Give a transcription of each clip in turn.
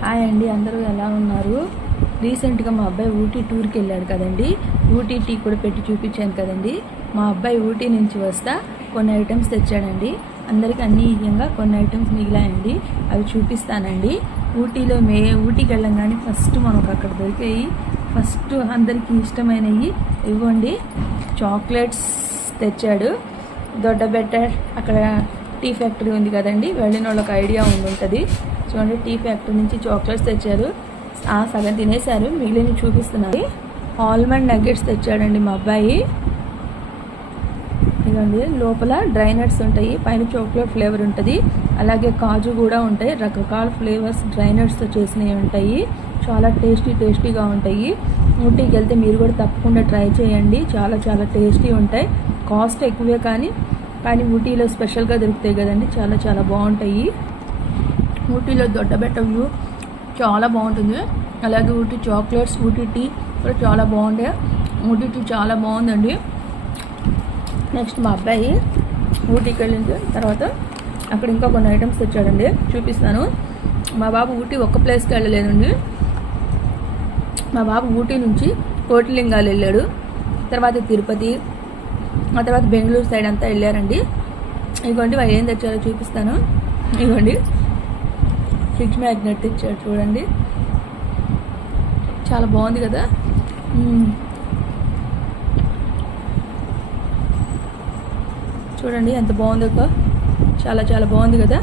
Hi అండి, అందరూ ఎలా ఉన్నారు? రీసెంట్గా మా అబ్బాయి ఊటీ టూర్కి వెళ్ళాడు కదండి. ఊటీ టీ కూడా పెట్టి చూపించాను కదండి. మా అబ్బాయి ఊటీ నుంచి వస్తా కొన్ని ఐటమ్స్ తెచ్చాడండి. అందరికీ అన్ని ఈజీగా కొన్ని ఐటమ్స్ మిగిలాయండి, అవి చూపిస్తానండి. ఊటీకి వెళ్ళంగానే ఫస్ట్ మనకు అక్కడ దొరికాయి, ఫస్ట్ అందరికీ ఇష్టమైనవి ఇవ్వండి చాక్లెట్స్ తెచ్చాడు. దొడ్డబెట్టర్ అక్కడ టీ ఫ్యాక్టరీ ఉంది కదండి, వెళ్ళిన వాళ్ళకి ఐడియా ఉంటుంది. చూడండి, టీ ఫ్యాక్టరీ నుంచి చాక్లెట్స్ తెచ్చారు. సగం తినేశారు, మిగిలిన చూపిస్తున్నారు. ఆల్మండ్ నగ్గెట్స్ తెచ్చాడండి మా అబ్బాయి. ఇదండి, లోపల డ్రై నట్స్ ఉంటాయి, పైన చాక్లెట్ ఫ్లేవర్ ఉంటుంది, అలాగే కాజు కూడా ఉంటాయి. రకరకాల ఫ్లేవర్స్ డ్రై నట్స్తో చేసినవి ఉంటాయి, చాలా టేస్టీగా ఉంటాయి. ఊటీకి వెళ్తే మీరు కూడా తప్పకుండా ట్రై చేయండి, చాలా చాలా టేస్టీ ఉంటాయి. కాస్ట్ ఎక్కువే కానీ ఊటీలో స్పెషల్గా దొరుకుతాయి కదండి, చాలా చాలా బాగుంటాయి. ఊటీలో దొడ్డబెట్ట వ్యూ చాలా బాగుంటుంది. అలాగే ఊటీ చాక్లెట్స్, ఊటీ టీ కూడా చాలా బాగుంటాయి. ఊటీ టీ చాలా బాగుందండి. నెక్స్ట్ మా అబ్బాయి ఊటీకి వెళ్ళిన తర్వాత అక్కడ ఇంకా కొన్ని ఐటమ్స్ తెచ్చాడండి, చూపిస్తాను. మా బాబు ఊటీ ఒక్క ప్లేస్కి వెళ్ళలేదండి. మా బాబు ఊటీ నుంచి కోటిలింగాలు వెళ్ళాడు, తర్వాత తిరుపతి, ఆ తర్వాత బెంగళూరు సైడ్ అంతా వెళ్ళారండి. ఇదిగోండి వాళ్ళు ఏం తెచ్చారో చూపిస్తాను. ఇదిగోండి ఫ్రిడ్జ్ మ్యాగ్నెట్ తెచ్చాడు, చూడండి చాలా బాగుంది కదా. చూడండి ఎంత బాగుందో, చాలా చాలా బాగుంది కదా,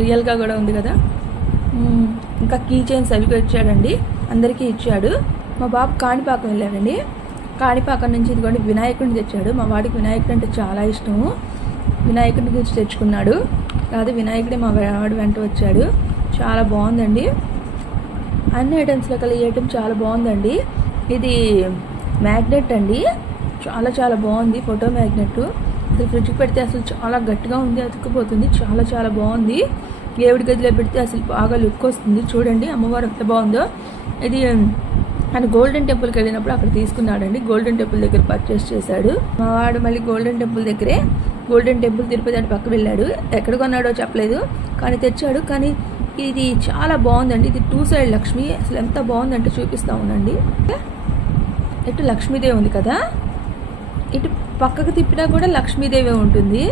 రియల్గా కూడా ఉంది కదా. ఇంకా కీ చైన్స్ అవి ఇచ్చాడండి, అందరికీ ఇచ్చాడు. మా బాబు కాణిపాకం వెళ్ళాడండి. కాణిపాకం నుంచి ఇదిగోండి వినాయకుడిని తెచ్చాడు. మా వాడికి వినాయకుడు అంటే చాలా ఇష్టము, వినాయకుడిని గురించి తెచ్చుకున్నాడు. కాదు, వినాయకుడే మా వాడు వెంట వచ్చాడు. చాలా బాగుందండి, అన్ని ఐటమ్స్లో కల ఈ ఐటమ్ చాలా బాగుందండి. ఇది మ్యాగ్నెట్ అండి, చాలా చాలా బాగుంది. ఫోటో మ్యాగ్నెట్ అసలు ఫ్రిడ్జ్కి పెడితే అసలు చాలా గట్టిగా ఉంది, అతుక్కుపోతుంది. చాలా చాలా బాగుంది. దేవుడి గదిలో పెడితే అసలు బాగా లుక్ వస్తుంది. చూడండి అమ్మవారు ఎంత బాగుందో. ఇది ఆయన గోల్డెన్ టెంపుల్కి వెళ్ళినప్పుడు అక్కడ తీసుకున్నాడండి, గోల్డెన్ టెంపుల్ దగ్గర పర్చేస్ చేశాడు. మా వాడు మళ్ళీ గోల్డెన్ టెంపుల్ దగ్గరే, గోల్డెన్ టెంపుల్ తిరుపతి అని పక్క వెళ్ళాడు. ఎక్కడ కొన్నాడో చెప్పలేదు కానీ తెచ్చాడు. కానీ ఇది చాలా బాగుందండి. ఇది 2 సైడ్ లక్ష్మి, అసలు ఎంత బాగుందంటే చూపిస్తా ఉండండి. ఇటు లక్ష్మీదేవి ఉంది కదా, ఇటు పక్కకు తిప్పినా కూడా లక్ష్మీదేవి ఉంటుంది.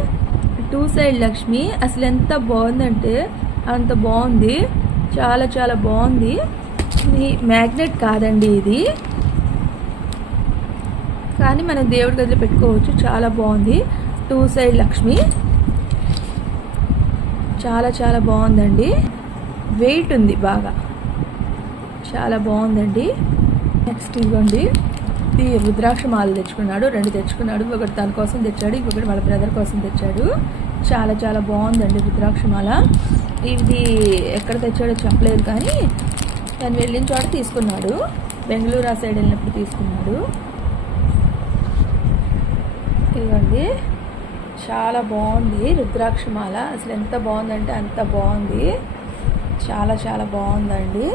2 సైడ్ లక్ష్మి, అసలు ఎంత బాగుందంటే అంత బాగుంది, చాలా చాలా బాగుంది. ఇది మ్యాగ్నెట్ కాదండి ఇది, కానీ మనం దేవుడి గదిలో పెట్టుకోవచ్చు. చాలా బాగుంది. 2 సైడ్ లక్ష్మి, చాలా చాలా బాగుందండి. వెయిట్ ఉంది బాగా, చాలా బాగుందండి. నెక్స్ట్ ఇవ్వండి, ఈ రుద్రాక్ష మాల తెచ్చుకున్నాడు, 2 తెచ్చుకున్నాడు. ఒకటి తన కోసం తెచ్చాడు, ఇంకొకటి వాళ్ళ బ్రదర్ కోసం తెచ్చాడు. చాలా చాలా బాగుందండి రుద్రాక్ష మాల. ఇది ఎక్కడ తెచ్చాడో చెప్పలేదు కానీ తను వెళ్ళిన చోట తీసుకున్నాడు, బెంగళూరు ఆ సైడ్ వెళ్ళినప్పుడు తీసుకున్నాడు. ఇవ్వండి, చాలా బాగుంది రుద్రాక్ష మాల, అసలు ఎంత బాగుందంటే అంత బాగుంది, చాలా చాలా బాగుందండి.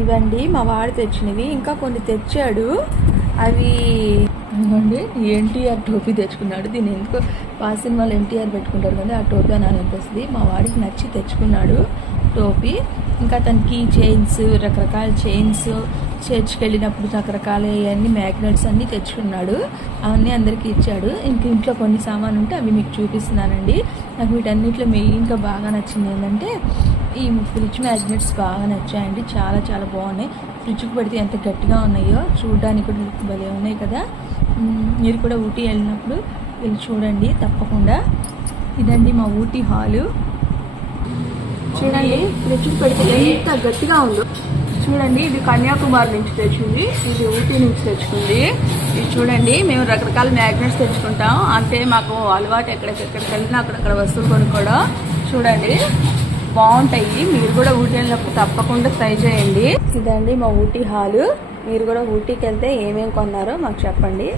ఇవండి మా వాడు తెచ్చినవి, ఇంకా కొన్ని తెచ్చాడు. అవి ఇవ్వండి, ఎన్టీఆర్ టోపీ తెచ్చుకున్నాడు. దీన్ని ఎందుకో పాత సినిమాలో ఎన్టీఆర్ పెట్టుకుంటారు కదా, ఆ టోపీ అని అనిపిస్తుంది. మా వాడికి నచ్చి తెచ్చుకున్నాడు టోపీ. ఇంకా తన కీ చైన్స్, రకరకాల చైన్స్, చర్చ్కి వెళ్ళినప్పుడు రకరకాల అన్ని మ్యాగ్నెట్స్ అన్నీ తెచ్చుకున్నాడు. అవన్నీ అందరికీ ఇచ్చాడు. ఇంట్లో కొన్ని సామాన్లు ఉంటే అవి మీకు చూపిస్తున్నానండి. నాకు వీటన్నిటిలో మెయిన్గా బాగా నచ్చింది ఏంటంటే ఈ ఫ్రిడ్జ్ మ్యాగ్నెట్స్ బాగా నచ్చాయండి, చాలా చాలా బాగున్నాయి. ఫ్రిడ్జ్కి పెడితే ఎంత గట్టిగా ఉన్నాయో, చూడడానికి కూడా లుక్ భలే ఉన్నాయి కదా. మీరు కూడా ఊటీ వెళ్ళినప్పుడు వెళ్ళి చూడండి తప్పకుండా. ఇదండి మా ఊటీ హాలు, చూడండి ఫ్రిడ్జ్కి పెడితే ఎంత గట్టిగా ఉందో. చూడండి, ఇది కన్యాకుమారి నుంచి తెచ్చింది, ఇది ఊటీ నుంచి తెచ్చుకుంది. ఇది చూడండి, మేము రకరకాల మ్యాగ్నెట్స్ తెచ్చుకుంటాం, అంటే మాకు అలవాటు ఎక్కడికెక్కడికి వెళ్ళినా అక్కడక్కడ వస్తువులు కొనుక్కోవడం. చూడండి బాగుంటాయి, మీరు కూడా ఊటీ వెళ్ళినప్పుడు తప్పకుండా ట్రై చేయండి. ఇదండి మా ఊటీ హాలు. మీరు కూడా ఊటీకి వెళ్తే ఏమేమి కొన్నారో మాకు చెప్పండి.